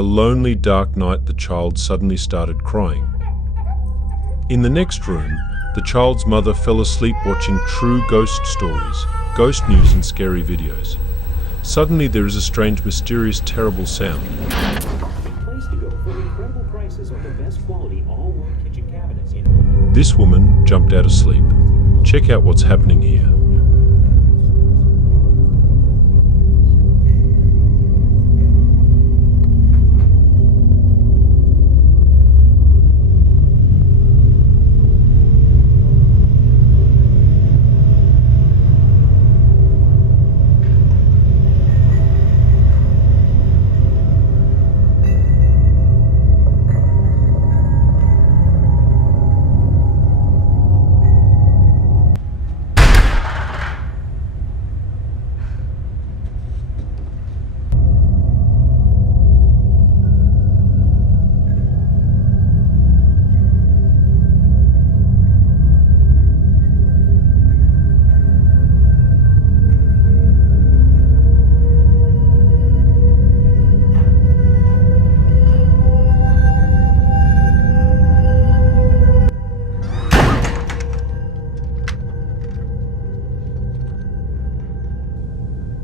a lonely, dark night, the child suddenly started crying. In the next room, the child's mother fell asleep watching true ghost stories, ghost news and scary videos. Suddenly there is a strange, mysterious, terrible sound. This woman jumped out of sleep. Check out what's happening here.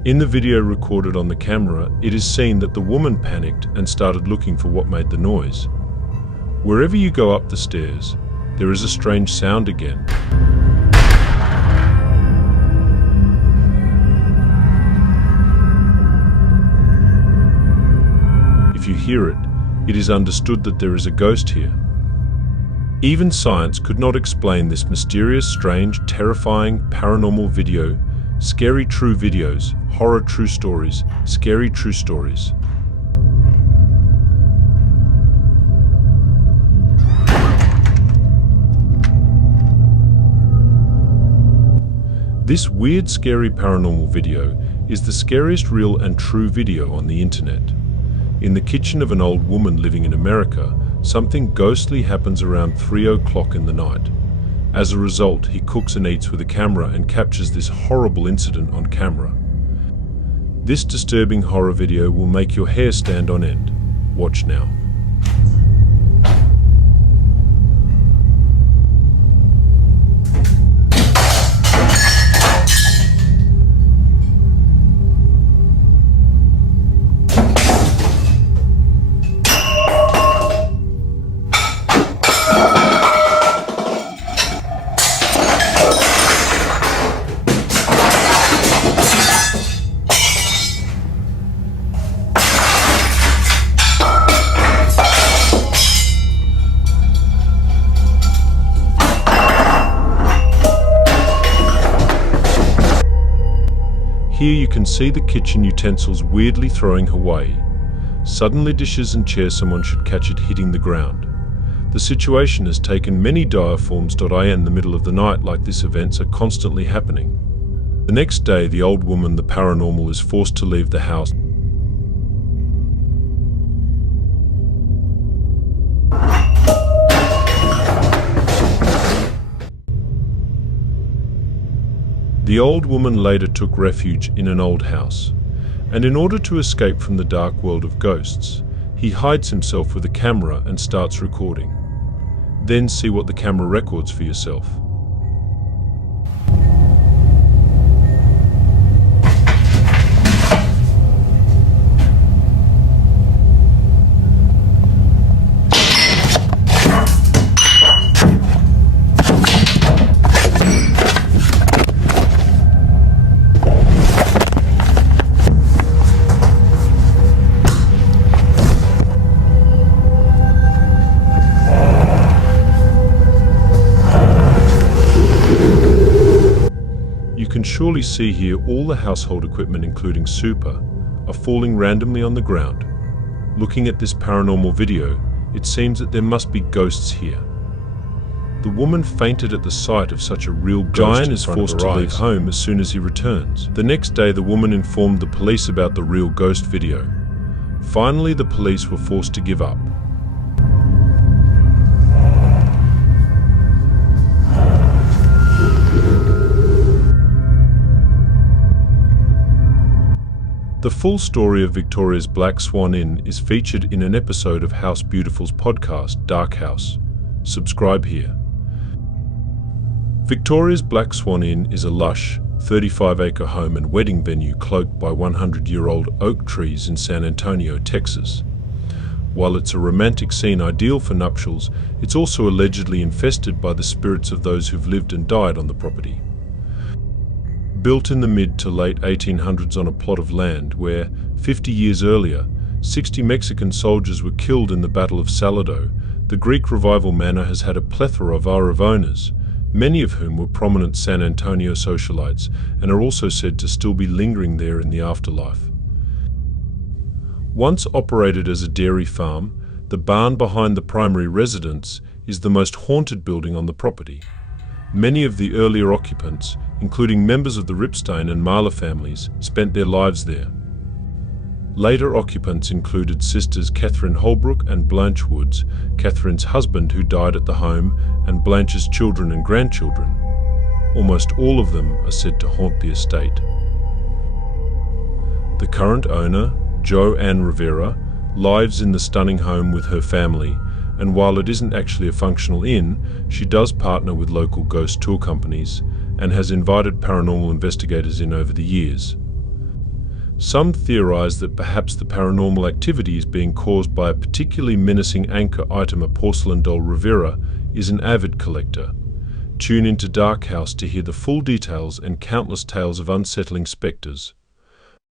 In the video recorded on the camera, it is seen that the woman panicked and started looking for what made the noise. Wherever you go up the stairs, there is a strange sound again. If you hear it, it is understood that there is a ghost here. Even science could not explain this mysterious, strange, terrifying, paranormal video. Scary true videos, horror true stories, scary true stories. This weird, scary paranormal video is the scariest real and true video on the internet. In the kitchen of an old woman living in America, something ghostly happens around 3 o'clock in the night. As a result, he cooks and eats with a camera and captures this horrible incident on camera. This disturbing horror video will make your hair stand on end. Watch now. Here you can see the kitchen utensils weirdly throwing away. Suddenly dishes and chairs, someone should catch it hitting the ground. The situation has taken many dire forms. In the middle of the night like this, events are constantly happening. The next day, the old woman, the paranormal, is forced to leave the house. The old woman later took refuge in an old house, and in order to escape from the dark world of ghosts, he hides himself with a camera and starts recording. Then see what the camera records for yourself. You can surely see here all the household equipment, including super, are falling randomly on the ground. Looking at this paranormal video, it seems that there must be ghosts here. The woman fainted at the sight of such a real ghost. Giant is forced to leave home as soon as he returns. The next day, the woman informed the police about the real ghost video. Finally, the police were forced to give up. The The full story of Victoria's Black Swan Inn is featured in an episode of House Beautiful's podcast, Dark House. Subscribe here. Victoria's Black Swan Inn is a lush, 35-acre home and wedding venue cloaked by 100-year-old oak trees in San Antonio, Texas. While it's a romantic scene ideal for nuptials, it's also allegedly infested by the spirits of those who've lived and died on the property. Built in the mid to late 1800s on a plot of land where, 50 years earlier, 60 Mexican soldiers were killed in the Battle of Salado, the Greek Revival Manor has had a plethora of owners, many of whom were prominent San Antonio socialites and are also said to still be lingering there in the afterlife. Once operated as a dairy farm, the barn behind the primary residence is the most haunted building on the property. Many of the earlier occupants, including members of the Ripstein and Mahler families, spent their lives there. Later occupants included sisters Catherine Holbrook and Blanche Woods, Catherine's husband who died at the home, and Blanche's children and grandchildren. Almost all of them are said to haunt the estate. The current owner, Jo Ann Rivera, lives in the stunning home with her family, and while it isn't actually a functional inn, she does partner with local ghost tour companies and has invited paranormal investigators in over the years. Some theorize that perhaps the paranormal activity is being caused by a particularly menacing anchor item. A porcelain doll. Rivera is an avid collector. Tune into Dark House to hear the full details and countless tales of unsettling specters.